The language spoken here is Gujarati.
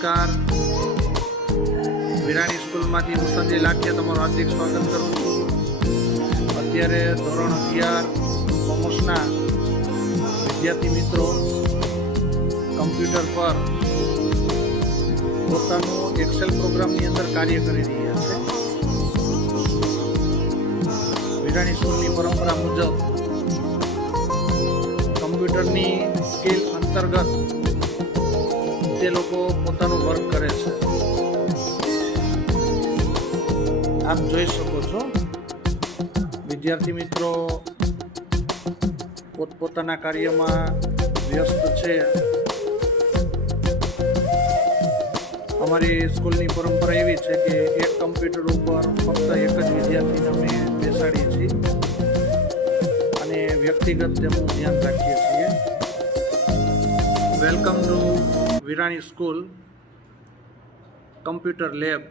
નમસ્કાર. વિરાણી સ્કૂલમાંથી હું સંજય લાઠિયા તમારું હાર્દિક સ્વાગત કરું છું. અત્યારે ધોરણ 11 કોમર્સના વિદ્યાર્થી મિત્રો કમ્પ્યુટર પર પોતાનું એક્સેલ પ્રોગ્રામની અંદર કાર્ય કરી રહ્યા છે. વિરાણી સ્કૂલની પરંપરા મુજબ કમ્પ્યુટરની સ્કિલ અંતર્ગત તે લોકો પોતાનું વર્ક કરે છે. આપ જોઈ શકો છો વિદ્યાર્થી મિત્રો પોતપોતાના કાર્યમાં વ્યસ્ત છે. અમારી સ્કૂલની પરંપરા એવી છે કે એક કમ્પ્યુટર ઉપર ફક્ત એક જ વિદ્યાર્થીને અમે બેસાડીએ છીએ અને વ્યક્તિગત તેમનું ધ્યાન રાખીએ છીએ. Welcome to Virani school computer lab.